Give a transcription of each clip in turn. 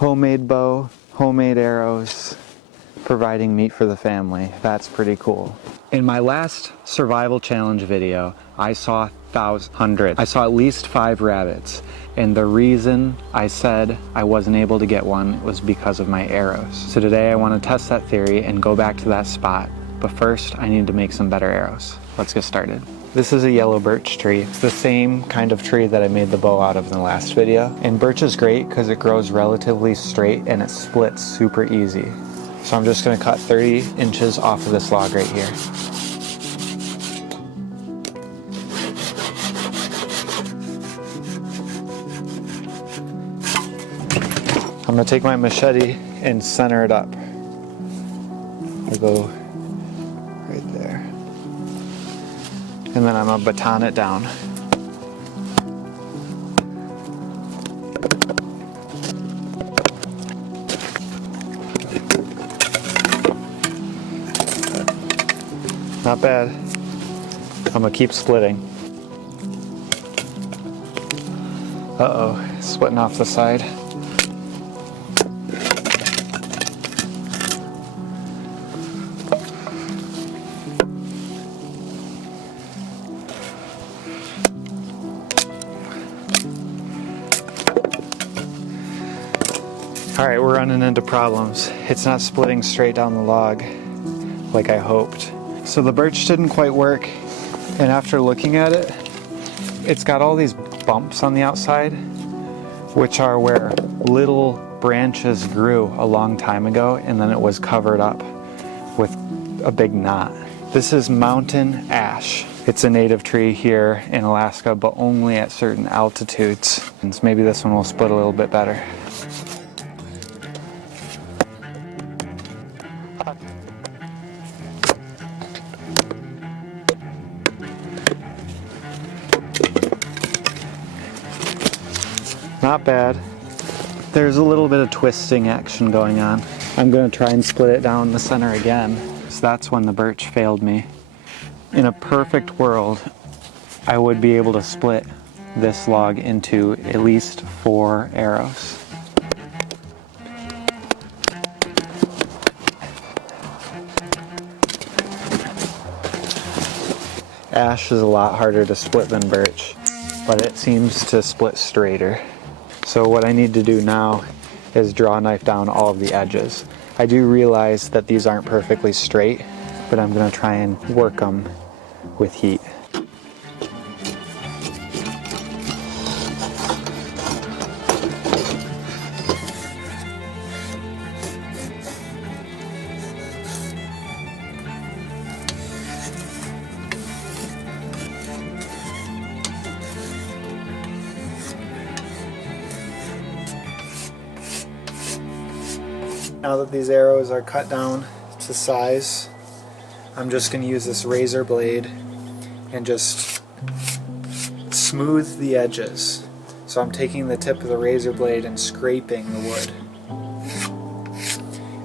Homemade bow, homemade arrows, providing meat for the family. That's pretty cool. In my last survival challenge video, I saw hundreds. I saw at least 5 rabbits. And the reason I said I wasn't able to get one was because of my arrows. So today I want to test that theory and go back to that spot. But first, I need to make some better arrows. Let's get started. This is a yellow birch tree. It's the same kind of tree that I made the bow out of in the last video. And birch is great because it grows relatively straight and it splits super easy. So I'm just going to cut 30 inches off of this log right here. I'm going to take my machete and center it up. I'll go right there. And then I'm going to baton it down. Not bad. I'm going to keep splitting. Uh-oh, splitting off the side. Alright, we're running into problems. It's not splitting straight down the log like I hoped. So the birch didn't quite work, and after looking at it, it's got all these bumps on the outside, which are where little branches grew a long time ago, and then it was covered up with a big knot. This is mountain ash. It's a native tree here in Alaska, but only at certain altitudes. And so maybe this one will split a little bit better. Not bad. There's a little bit of twisting action going on. I'm going to try and split it down the center again. So that's when the birch failed me. In a perfect world, I would be able to split this log into at least 4 arrows. Ash is a lot harder to split than birch, but it seems to split straighter. So what I need to do now is draw a knife down all of the edges. I do realize that these aren't perfectly straight, but I'm going to try and work them with heat. Now that these arrows are cut down to size, I'm just going to use this razor blade and just smooth the edges. So I'm taking the tip of the razor blade and scraping the wood.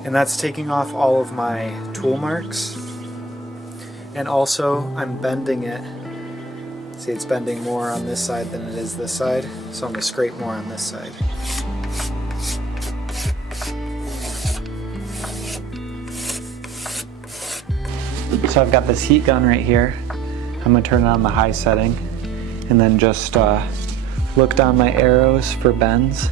And that's taking off all of my tool marks. And also I'm bending it. See, it's bending more on this side than it is this side. So I'm going to scrape more on this side. So I've got this heat gun right here. I'm going to turn it on the high setting and then just look down my arrows for bends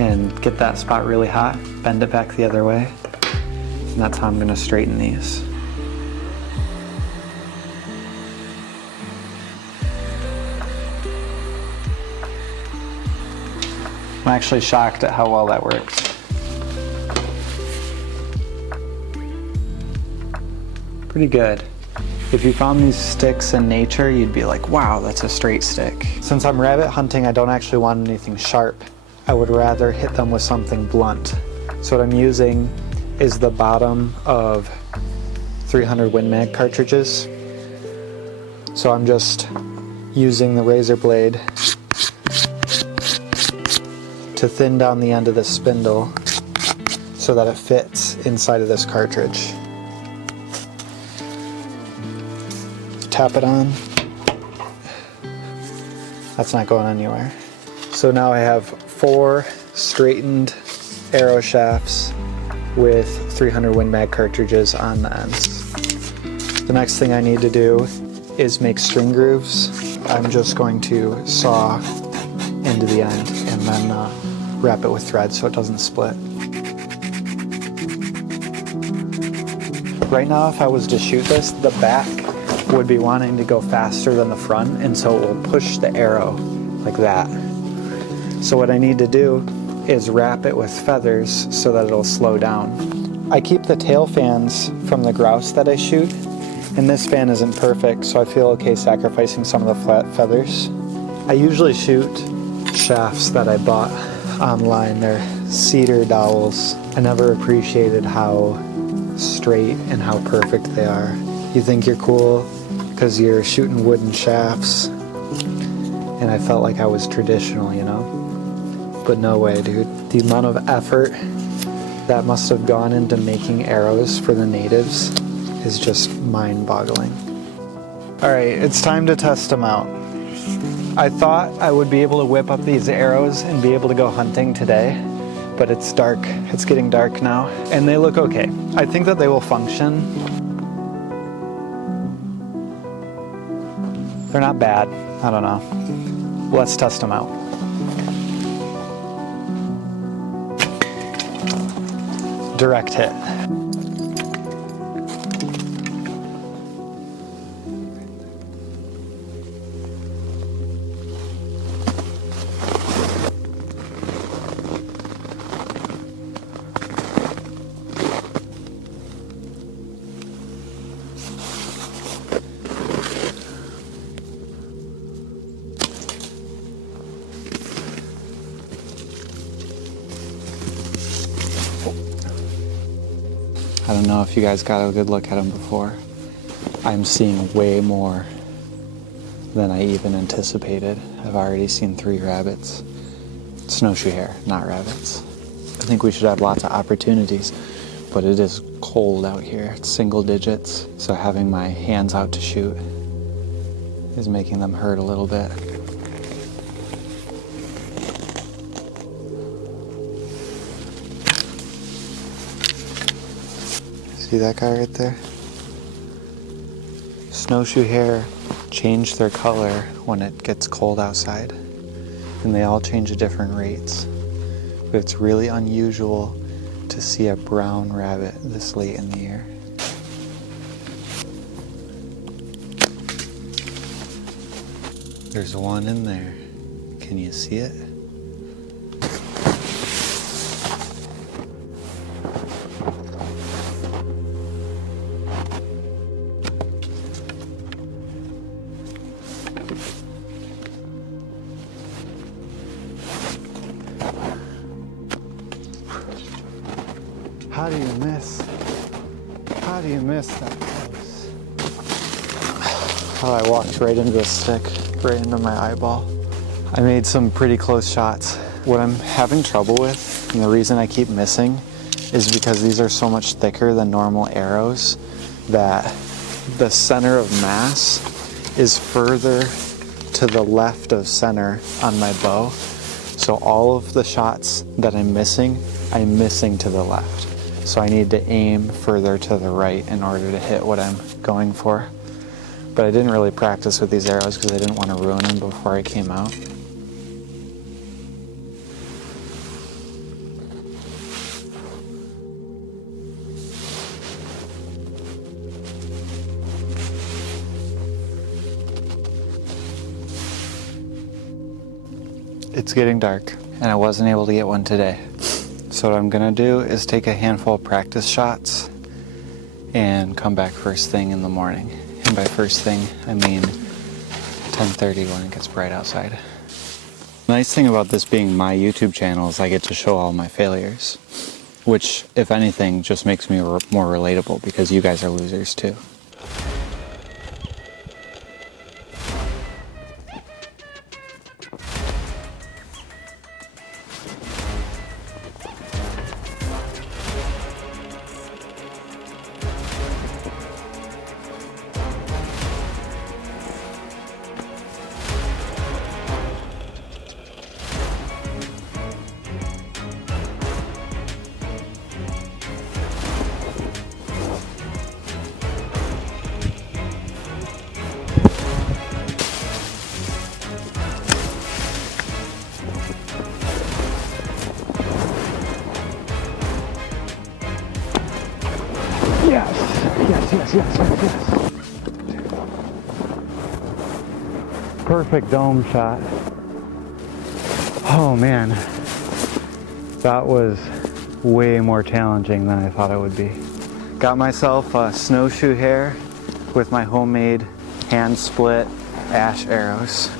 and get that spot really hot, bend it back the other way, and that's how I'm going to straighten these. I'm actually shocked at how well that works. Pretty good. If you found these sticks in nature, you'd be like, wow, that's a straight stick. Since I'm rabbit hunting, I don't actually want anything sharp. I would rather hit them with something blunt. So what I'm using is the bottom of 300 Win Mag cartridges. So I'm just using the razor blade to thin down the end of the spindle so that it fits inside of this cartridge. Tap it on. That's not going anywhere. So now I have 4 straightened arrow shafts with 300 Win Mag cartridges on the ends. The next thing I need to do is make string grooves. I'm just going to saw into the end and then wrap it with thread so it doesn't split. Right now, if I was to shoot this, the back would be wanting to go faster than the front, and so it will push the arrow like that. So what I need to do is wrap it with feathers so that it'll slow down. I keep the tail fans from the grouse that I shoot, and this fan isn't perfect, so I feel okay sacrificing some of the flat feathers. I usually shoot shafts that I bought online. They're cedar dowels. I never appreciated how straight and how perfect they are. You think you're cool because you're shooting wooden shafts, and I felt like I was traditional, you know? But no way, dude. The amount of effort that must have gone into making arrows for the natives is just mind-boggling. All right, it's time to test them out. I thought I would be able to whip up these arrows and be able to go hunting today, but it's dark. It's getting dark now, and they look okay. I think that they will function. They're not bad. I don't know. Let's test them out. Direct hit. I don't know if you guys got a good look at them before. I'm seeing way more than I even anticipated. I've already seen 3 rabbits. Snowshoe hare, not rabbits. I think we should have lots of opportunities, but it is cold out here. It's single digits, so having my hands out to shoot is making them hurt a little bit. See that guy right there? Snowshoe hare change their color when it gets cold outside, and they all change at different rates. But it's really unusual to see a brown rabbit this late in the year. There's one in there. Can you see it? How do you miss? How do you miss that close? Oh, I walked right into the stick, right into my eyeball. I made some pretty close shots. What I'm having trouble with, and the reason I keep missing, is because these are so much thicker than normal arrows that the center of mass is further to the left of center on my bow. So all of the shots that I'm missing to the left. So I need to aim further to the right in order to hit what I'm going for. But I didn't really practice with these arrows because I didn't want to ruin them before I came out. It's getting dark, and I wasn't able to get one today. So what I'm gonna do is take a handful of practice shots and come back first thing in the morning. And by first thing, I mean 10:30 when it gets bright outside. The nice thing about this being my YouTube channel is I get to show all my failures, which, if anything, just makes me more relatable because you guys are losers too. yes, yes, yes, yes. Perfect dome shot. Oh man, that was way more challenging than I thought it would be. Got myself a snowshoe hare with my homemade hand split ash arrows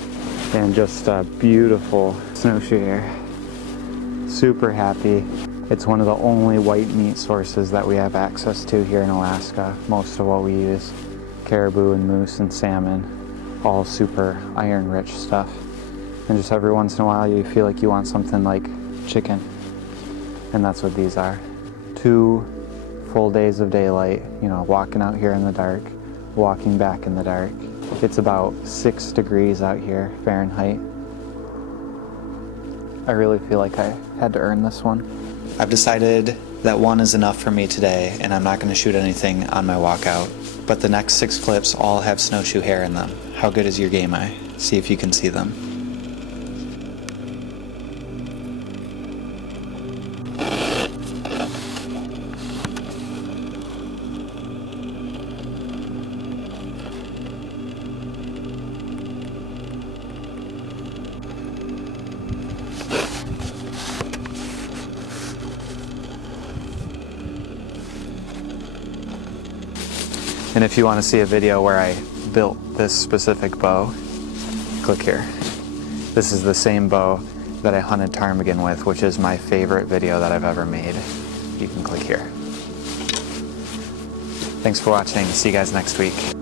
and just a beautiful snowshoe hare. Super happy. It's one of the only white meat sources that we have access to here in Alaska. Most of what we eat is caribou and moose and salmon, all super iron rich stuff. And just every once in a while you feel like you want something like chicken. And that's what these are. 2 full days of daylight, you know, walking out here in the dark, walking back in the dark. It's about 6 degrees out here, Fahrenheit. I really feel like I had to earn this one. I've decided that 1 is enough for me today, and I'm not going to shoot anything on my walkout. But the next 6 clips all have snowshoe hare in them. How good is your game eye? See if you can see them. And if you want to see a video where I built this specific bow, click here. This is the same bow that I hunted ptarmigan with, which is my favorite video that I've ever made. You can click here. Thanks for watching. See you guys next week.